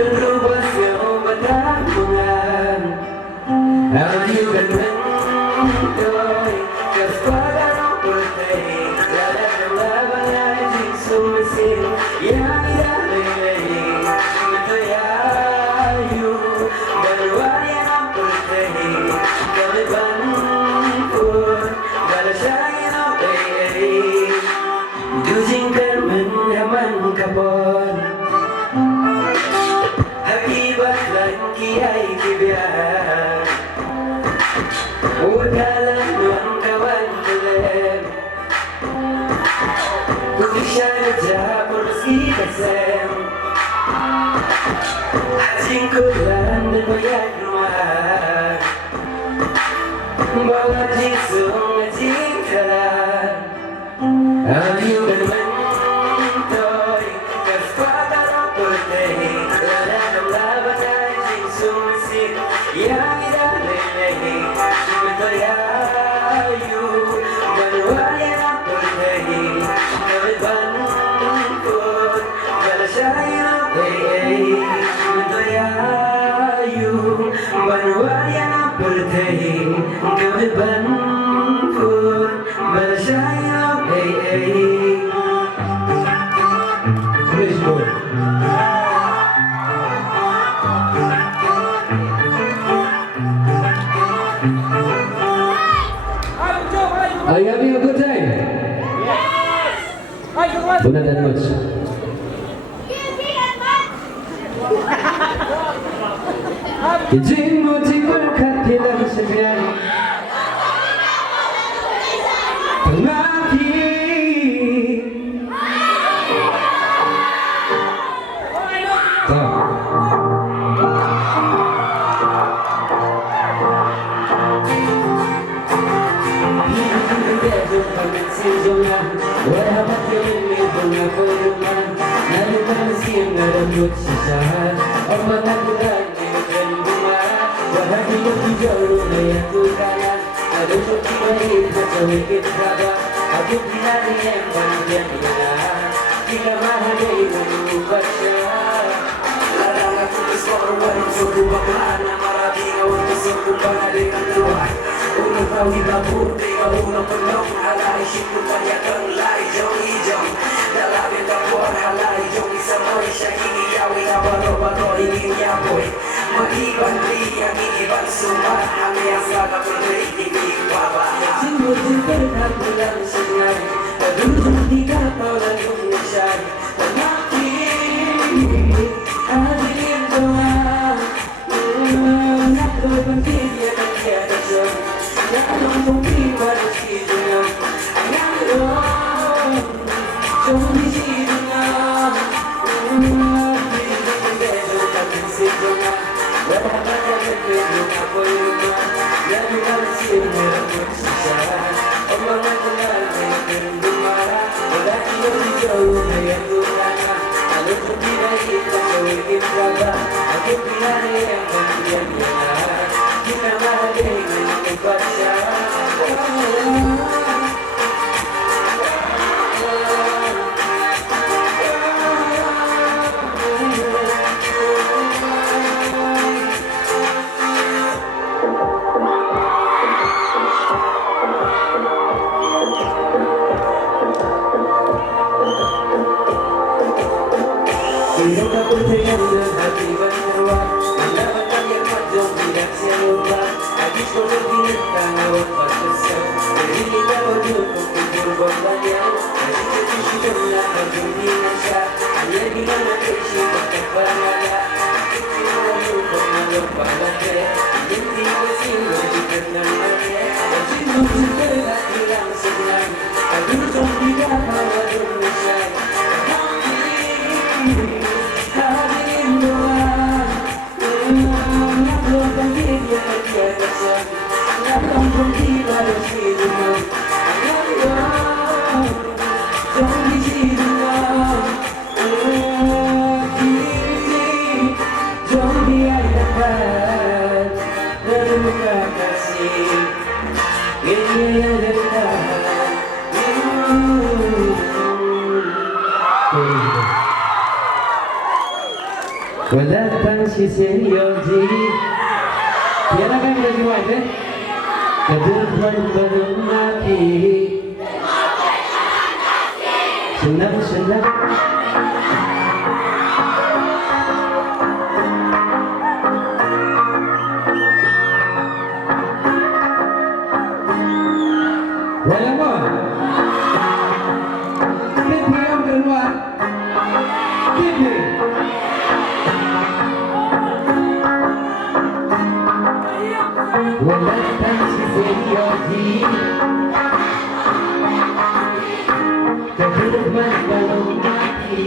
Dan rubah semua tangan Ayu dan mentoy Kesempatan berteh Dalam laban lagi sumesin Yang tidak leleh Mentoy ayu Baluan yang berteh Keleban pun Dalam syaitan leleh Dujingkan menyaman kabon Hakibat kiai kibiar Udalan nuan kawan telem Tulishan jabur si kasem Hajing kulan dan bayar rumah Bawa jisung hajing jalan Ayu dan mentoy Kesempatan berteh Dalam laban anjing sumesin Yang tidak leleh Mentoy ayu Manual yang berteh Keleban pun Balas syaitan Mentoy ayu Manual yang berteh Keleban pun Balas syaitan Praise God. Are you having a good time? Yes. But not that much. Izin muti berkat hilang sekali Pengaki Walaupun kami punya perumahan Nalukan siang ada buat sisahan Ombak akuran dan bunga Wahai bagi jauh layak tukaran Ada bukti baik macam wikit kabar Aku tidak yang panjang jalan Jika mahagai mengubah syah Larang aku kesorban Suruh bakalan Marabi kau kesorban dengan Tuhan Unang kawin na puti Unang penuh Halay syukupan yakang lai Jong ijong Dalabin kapor halay Jong isamay Siya kiniyawi Habaro-baro Ininyapoy Mag-iban liyang Iniban sumat Hami ang saga Pulay Ibig baba Sinur-sinur Nagulang sanyari Padudong di kapaw Lalong nasyari Panakin Hadirin doa Nakloban Tidya Nagyada Jom Nakloban Tumbiba Nasidunam Angangron Jom Nasidunam Tidya Nagyada Kapin Sidunam Wala Kapin Apoyuma Yan Kalsin Meron Sisyahan O mga tulad Meron Dumara Wala Iyong Iyong Ngayon Durana Alam ko pinahit Ang gawin Kaba Ako pinahit Ang pagbiyan Yan Kita mahagay Ngayon Ibat siya Hidup tak bertengah dan hati berteruak Mendapat yang macam tidak siapa Hadis berhenti tangan pasal Jadi kita wajib untuk berbahaya Hadis kecil pernah berjumpa nasa Hanya di mana kecil pakai parada Kecil wajib pernah lupa lagi Inti mesin wajib kenangannya Wajib menjadi hilang senang Hadis jom tidak malah bermusai Hadirin doa Nakloban Tidya Nagyada Jom Nakloban Tidya Nagyada Jom Jom di sidungan wala tangsi seryoji tiada kan kita semua itu kedepan belum mati senang-senang wala mo kiti ang keluar kiti wala tangsi seryoji kedepan belum mati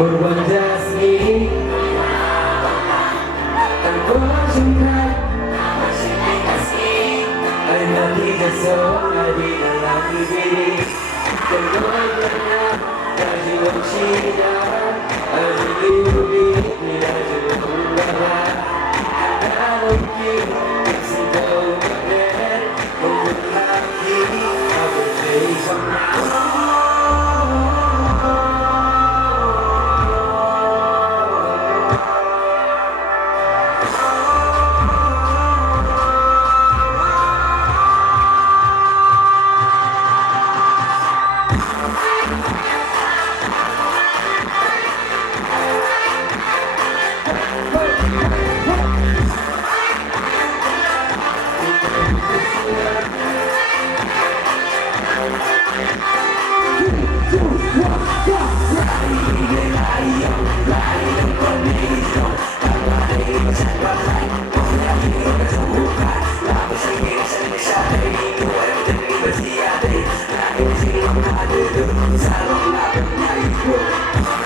Korban jasmani tanpa cinta ay matigas di dalam diri dan goyangnya kajian cinta azibubi nilai ulama dalam diri singgah berdeh membuat diri aku jadi Salong na